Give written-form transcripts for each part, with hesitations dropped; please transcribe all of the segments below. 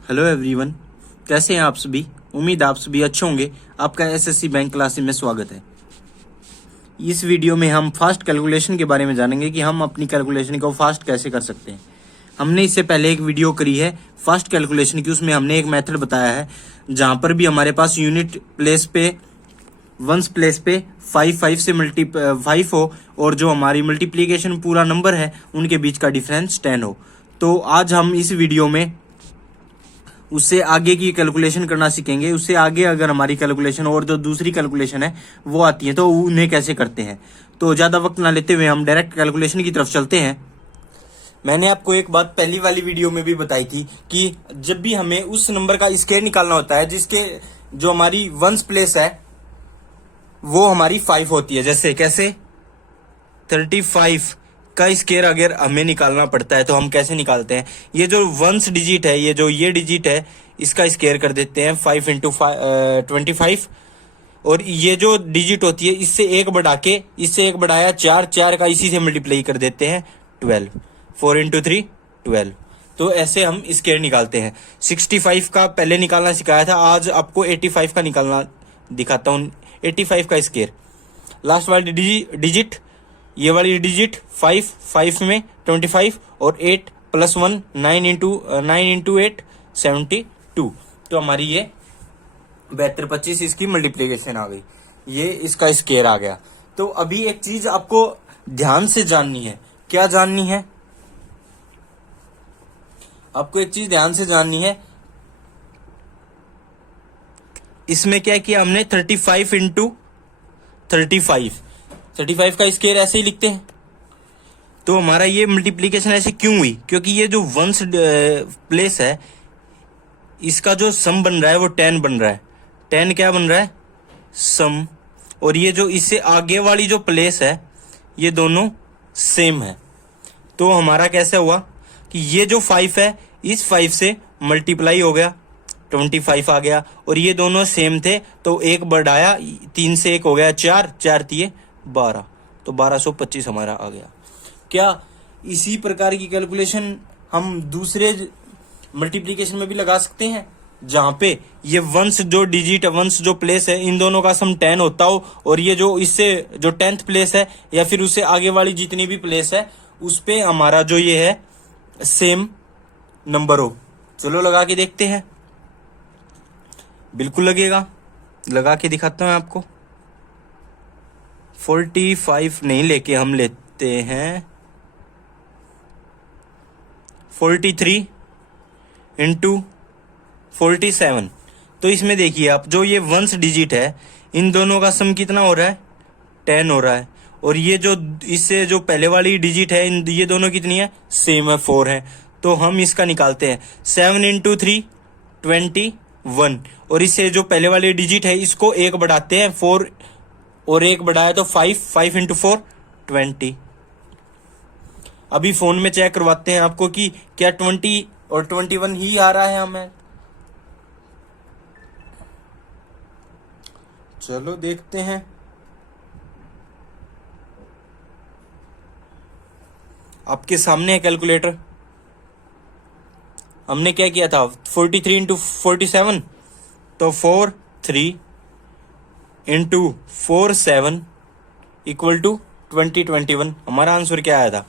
Hello everyone, कैसे हैं आप सभी। उम्मीद आप सभी अच्छे होंगे। आपका एसएससी बैंक क्लासेस में स्वागत है। इस वीडियो में हम फास्ट कैलकुलेशन के बारे में जानेंगे कि हम अपनी कैलकुलेशन को फास्ट कैसे कर सकते हैं। हमने इससे पहले एक वीडियो करी है फास्ट कैलकुलेशन की, उसमें हमने एक मेथड बताया है जहां पर भी हमारे पास यूनिट प्लेस पे वंस प्लेस पे 5 से 5 हो और जो हमारी मल्टीप्लीकेशन पूरा नंबर है उनके बीच का डिफरेंस 10 हो। तो आज हम इस वीडियो में उससे आगे की कैलकुलेशन करना सीखेंगे। उससे आगे अगर हमारी कैलकुलेशन और जो दूसरी कैलकुलेशन है वो आती है तो उन्हें कैसे करते हैं। तो ज़्यादा वक्त ना लेते हुए हम डायरेक्ट कैलकुलेशन की तरफ चलते हैं। मैंने आपको एक बात पहली वाली वीडियो में भी बताई थी कि जब भी हमें उस नंबर का स्क्वायर निकालना होता है जिसके जो हमारी वंस प्लेस है वो हमारी 5 होती है। जैसे कैसे 35 का स्क्वायर अगर हमें निकालना पड़ता है तो हम कैसे निकालते हैं। ये जो वंस डिजिट है, ये डिजिट है, इसका स्क्वायर कर देते हैं 5 इंटू 25 और ये जो डिजिट होती है इससे एक बढ़ाया 4 का इसी से मल्टीप्लाई कर देते हैं 12। 4 इंटू 3 12। तो ऐसे हम स्क्वायर निकालते हैं। 65 का पहले निकालना सिखाया था, आज आपको 85 का निकालना दिखाता हूँ। 85 का स्क्वायर, लास्ट वाली डिजिट, ये वाली डिजिट 5 में 25 और 8 प्लस 1 9 इंटू 8 72। तो हमारी ये 7225 इसकी मल्टीप्लीकेशन आ गई। ये इसका स्क्वायर आ गया। तो अभी एक चीज आपको ध्यान से जाननी है। क्या जाननी है? आपको एक चीज ध्यान से जाननी है। इसमें क्या किया हमने 35 इंटू 35 का स्क्वायर ऐसे ही लिखते हैं। तो हमारा ये मल्टीप्लीकेशन ऐसे क्यों हुई? क्योंकि ये जो वंस प्लेस है इसका जो सम बन रहा है वो 10 बन रहा है। 10 क्या बन रहा है? सम। और ये जो इससे आगे वाली जो प्लेस है ये दोनों सेम है। तो हमारा कैसे हुआ कि ये जो 5 है इस 5 से मल्टीप्लाई हो गया 25 आ गया और ये दोनों सेम थे तो एक बढ़ाया 3 से 1 हो गया 4 3 12। तो 1225 हमारा आ गया। क्या इसी प्रकार की कैलकुलेशन हम दूसरे मल्टीप्लिकेशन में भी लगा सकते हैं जहां पे ये वंस जो डिजिट वंस जो प्लेस है इन दोनों का सम 10 होता हो और ये जो इससे जो 10th प्लेस है या फिर उससे आगे वाली जितनी भी प्लेस है उस पे हमारा जो ये है सेम नंबर हो। चलो लगा के देखते हैं। बिल्कुल लगेगा, लगा के दिखाता हूं आपको। 45 नहीं लेके हम लेते हैं 43 इंटू 47। तो इसमें देखिए आप, जो ये वंस डिजिट है इन दोनों का सम कितना हो रहा है? 10 हो रहा है। और ये जो इससे जो पहले वाली डिजिट है ये दोनों कितनी है? सेम है, 4 है। तो हम इसका निकालते हैं 7 इंटू 3 21 और इससे जो पहले वाली डिजिट है इसको एक बढ़ाते हैं 4 और एक बढ़ाया तो 5 इंटू 4 20। अभी फोन में चेक करवाते हैं आपको कि क्या 20 और 21 ही आ रहा है हमें। चलो देखते हैं। आपके सामने है कैलकुलेटर। हमने क्या किया था 43 इंटू 47 तो 4 3 इंटू 4 7 इक्वल टू 2021। हमारा आंसर क्या आया था?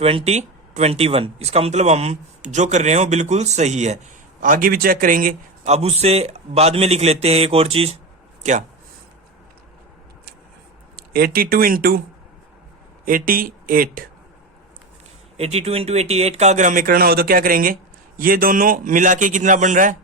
2021। इसका मतलब हम जो कर रहे हैं वो बिल्कुल सही है। आगे भी चेक करेंगे। अब उससे बाद में लिख लेते हैं एक और चीज। क्या 82 इंटू 88 82 इंटू 88 का अगर हमें करना हो तो क्या करेंगे? ये दोनों मिला के कितना बन रहा है?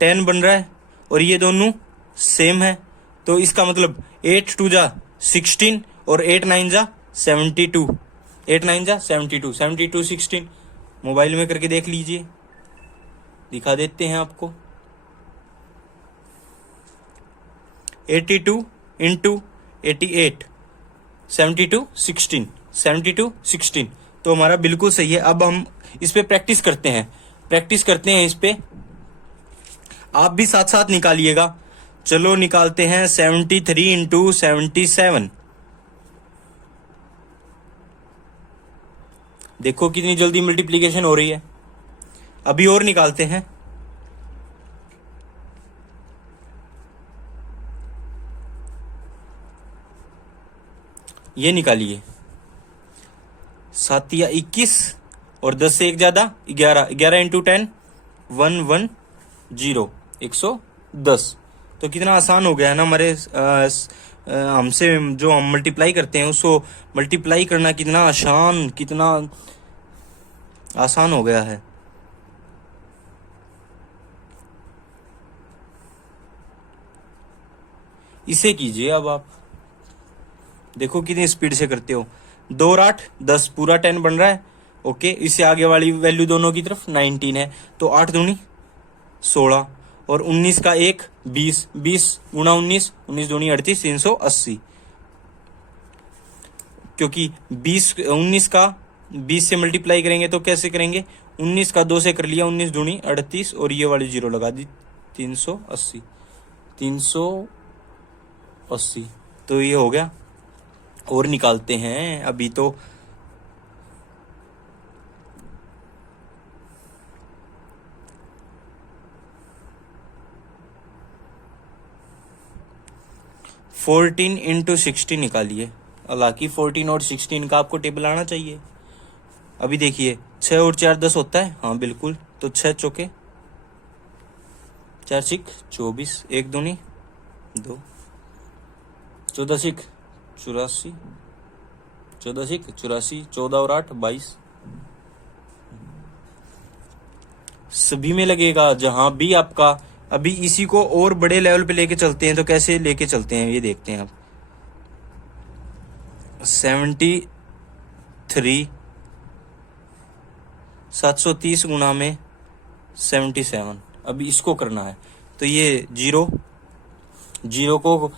10 बन रहा है और ये दोनों सेम है। तो इसका मतलब 8 2 जा 16 और 8 9 जा 72। 8 9 जा 72 72 16। मोबाइल में करके देख लीजिए, दिखा देते हैं आपको। 82 इंटू 88 72 16 72 16। तो हमारा बिल्कुल सही है। अब हम इस पे प्रैक्टिस करते हैं इस पे। आप भी साथ साथ निकालिएगा। चलो निकालते हैं 73 इंटू 77। देखो कितनी जल्दी मल्टीप्लीकेशन हो रही है। अभी और निकालते हैं। ये निकालिए, 7 या 21 और 10 से 1 ज्यादा 11, 11 इंटू 10 110, 110। तो कितना आसान हो गया है ना हमारे हमसे जो हम मल्टीप्लाई करते हैं उसको मल्टीप्लाई करना कितना आसान हो गया है। इसे कीजिए अब आप, देखो कितनी स्पीड से करते हो। 2 और 8 10, पूरा 10 बन रहा है। ओके, इससे आगे वाली वैल्यू दोनों की तरफ 19 है, तो 8 दूनी 16 और 19 का 1 20, 20 गुणा 19, 19 दूनी 38, 380। क्योंकि 19 का 20 से मल्टीप्लाई करेंगे तो कैसे करेंगे, 19 का 2 से कर लिया, 19 दूनी 38 और ये वाली 0 लगा दी, 380, 380। तो ये हो गया। और निकालते हैं अभी तो। फोर्टीन इंटू 60 निकालिए। हालांकि 14 और 16 का आपको टेबल आना चाहिए। अभी देखिए 6 और 4 10 होता है, हाँ बिल्कुल। तो 6 चौके 4 6 24, 1 दूनी 2, 14 6 84, 14 6 84, 14 और 8 22। सभी में लगेगा जहां भी आपका। अभी इसी को और बड़े लेवल पे लेके चलते हैं, तो कैसे लेके चलते हैं ये देखते हैं आप। 73 730 गुणा में 77। अभी इसको करना है, तो ये 0 को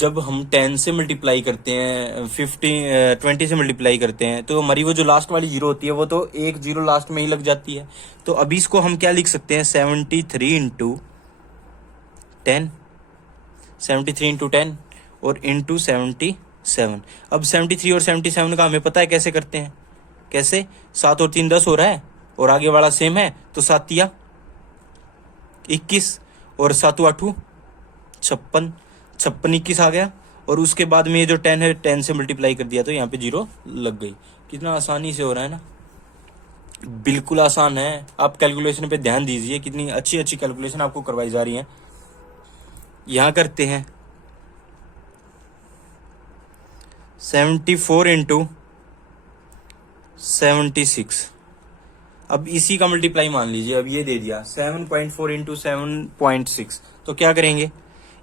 जब हम 10 से मल्टीप्लाई करते हैं, 20 से मल्टीप्लाई करते हैं, तो हमारी वो जो लास्ट वाली 0 होती है वो तो एक 0 लास्ट में ही लग जाती है। तो अभी इसको हम क्या लिख सकते हैं, 73 इंटू 10, 73 इंटू 10 और इंटू 77। अब 73 और 77 का हमें पता है कैसे करते हैं। कैसे, 7 और 3 10 हो रहा है और आगे वाला सेम है, तो 7 या 21 और 7 8 56, 56 21 आ गया। और उसके बाद में ये जो 10 है 10 से मल्टीप्लाई कर दिया, तो यहाँ पे 0 लग गई। कितना आसानी से हो रहा है ना, बिल्कुल आसान है। आप कैलकुलेशन पे ध्यान दीजिए, कितनी अच्छी अच्छी कैलकुलेशन आपको करवाई जा रही है। यहाँ करते हैं 74 इंटू 76। अब इसी का मल्टीप्लाई मान लीजिए, अब ये दे दिया 7.4 इंटू 7.6। तो क्या करेंगे,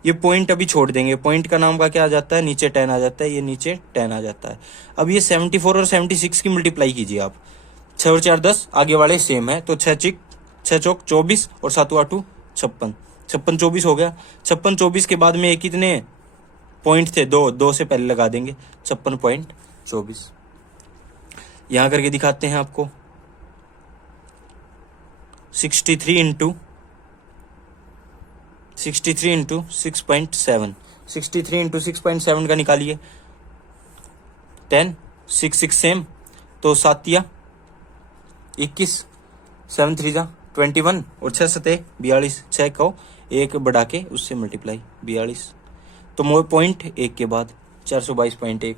ये पॉइंट अभी छोड़ देंगे। पॉइंट का नाम का क्या आ जाता है, नीचे 10 आ जाता है, ये नीचे 10 आ जाता है। अब ये 74 और 76 की मल्टीप्लाई कीजिए आप। 6 और 4 10, आगे वाले सेम है, तो 6 चौक 24 और 7 8 56, 56 24 हो गया। 56 24 के बाद में कितने पॉइंट थे, 2 से पहले लगा देंगे, 56.24। यहां करके दिखाते हैं आपको। 63 इंटू 6.7, 63 इंटू 6.7 का निकालिए। 10 6 6 सेम, तो 7 या 21, 7 3 जा 21 और 6 7 42, 6 को 1 बढ़ा के उससे मल्टीप्लाई 42। तो मोर पॉइंट 1 के बाद 422.1।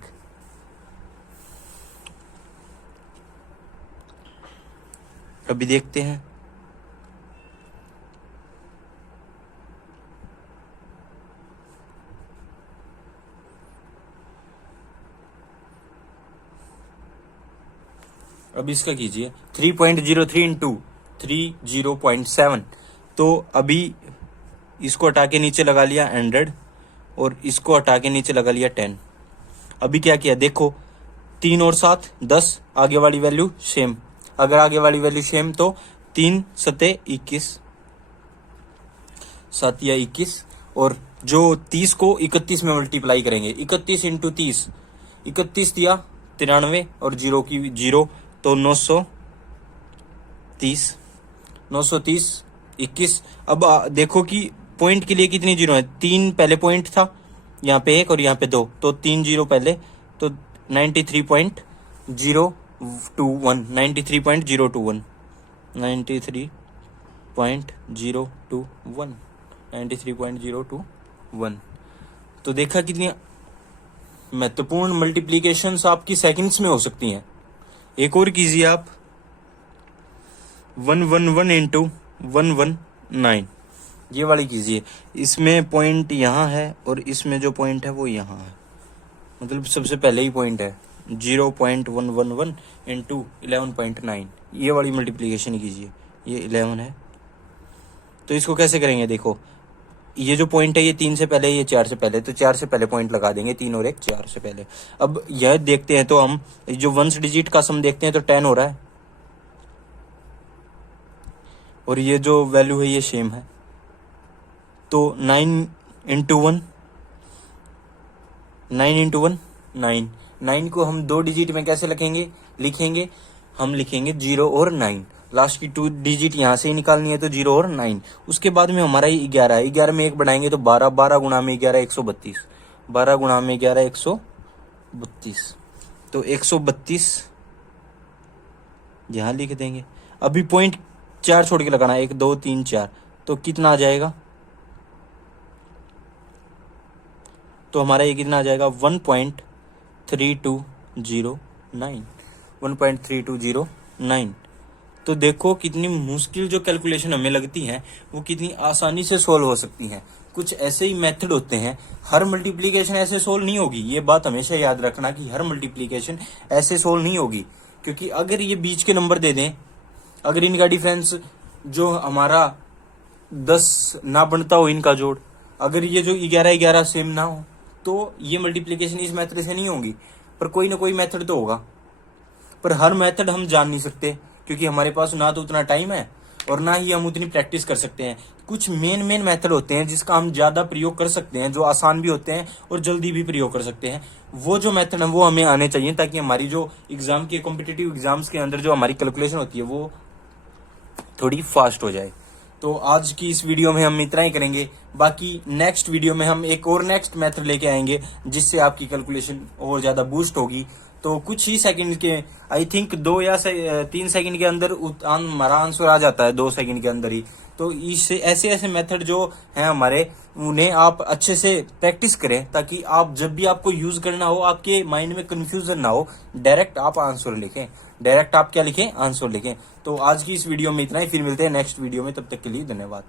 अभी देखते हैं। अब इसका कीजिए 3.03 इंटू 30.7। तो अभी इसको हटा के नीचे लगा लिया 100 और इसको हटा के नीचे लगा लिया 10। अभी क्या किया देखो, 3 और 7 10, आगे वाली वैल्यू सेम। अगर आगे वाली वैल्यू सेम तो 3 7 21, 7 या 21। और जो 30 को 31 में मल्टीप्लाई करेंगे, 31 इंटू 30, 31 दिया 93 और 0 की 0, तो 930, 21। अब देखो कि पॉइंट के लिए कितनी 0 है, 3 पहले पॉइंट था, यहाँ पे 1 और यहाँ पे 2, तो 3 0 पहले, तो 93.021, 93.021। 93.021 93.021। तो देखा कितनी महत्वपूर्ण मल्टीप्लीकेशंस आपकी सेकंड्स में हो सकती हैं। एक और कीजिए आप 111 इंटू 119, ये वाली कीजिए। इसमें पॉइंट यहाँ है और इसमें जो पॉइंट है वो यहाँ है, मतलब सबसे पहले ही पॉइंट है 0.111 इंटू 11.9, ये वाली मल्टीप्लीकेशन कीजिए। ये 11 है तो इसको कैसे करेंगे, देखो ये जो पॉइंट है ये 3 से पहले, ये 4 से पहले, तो 4 से पहले पॉइंट लगा देंगे, 3 और 1 4 से पहले। अब यह देखते हैं तो हम जो वंस डिजिट का सम देखते हैं तो 10 हो रहा है और ये जो वैल्यू है ये सेम है, तो 9 इंटू 1 9 को हम 2 डिजिट में कैसे लिखेंगे हम लिखेंगे 0 और 9, लास्ट की 2 डिजिट यहाँ से ही निकालनी है तो 0 और 9। उसके बाद में हमारा 11 है, 11 में 1 बढ़ाएंगे तो 12, 12 गुणा में 11 132, 12 गुणा में 11 132, तो 132 यहाँ लिख देंगे। अभी पॉइंट 4 छोड़ के लगाना है, 1 2 3 4, तो कितना आ जाएगा, तो हमारा ये कितना आ जाएगा 1.3209। तो देखो कितनी मुश्किल जो कैलकुलेशन हमें लगती है वो कितनी आसानी से सोल्व हो सकती हैं। कुछ ऐसे ही मेथड होते हैं, हर मल्टीप्लिकेशन ऐसे सोल्व नहीं होगी, ये बात हमेशा याद रखना कि हर मल्टीप्लिकेशन ऐसे सोल्व नहीं होगी। क्योंकि अगर ये बीच के नंबर दे दें, अगर इनका डिफरेंस जो हमारा 10 ना बनता हो इनका जोड़, अगर ये जो 11 सेम ना हो, तो ये मल्टीप्लिकेशन इस मेथड से नहीं होगी। पर कोई ना कोई मेथड तो होगा, पर हर मेथड हम जान नहीं सकते क्योंकि हमारे पास ना तो उतना टाइम है और ना ही हम उतनी प्रैक्टिस कर सकते हैं। कुछ मेन मेथड होते हैं जिसका हम ज्यादा प्रयोग कर सकते हैं, जो आसान भी होते हैं और जल्दी भी प्रयोग कर सकते हैं। वो जो मेथड है वो हमें आने चाहिए ताकि हमारी जो एग्जाम के कॉम्पिटिटिव एग्जाम्स के अंदर जो हमारी कैलकुलेशन होती है वो थोड़ी फास्ट हो जाए। तो आज की इस वीडियो में हम इतना ही करेंगे, बाकी नेक्स्ट वीडियो में हम एक और नेक्स्ट मेथड लेके आएंगे जिससे आपकी कैलकुलेशन और ज्यादा बूस्ट होगी। तो कुछ ही सेकंड के, आई थिंक 2 या 3 सेकंड के अंदर हमारा आंसर आ जाता है, 2 सेकंड के अंदर ही। तो इससे ऐसे मेथड जो हैं हमारे, उन्हें आप अच्छे से प्रैक्टिस करें ताकि आप जब भी आपको यूज करना हो आपके माइंड में कंफ्यूजन ना हो, डायरेक्ट आप आंसर लिखें, डायरेक्ट आप क्या लिखें, आंसर लिखें। तो आज की इस वीडियो में इतना ही, फिर मिलते हैं नेक्स्ट वीडियो में, तब तक के लिए धन्यवाद।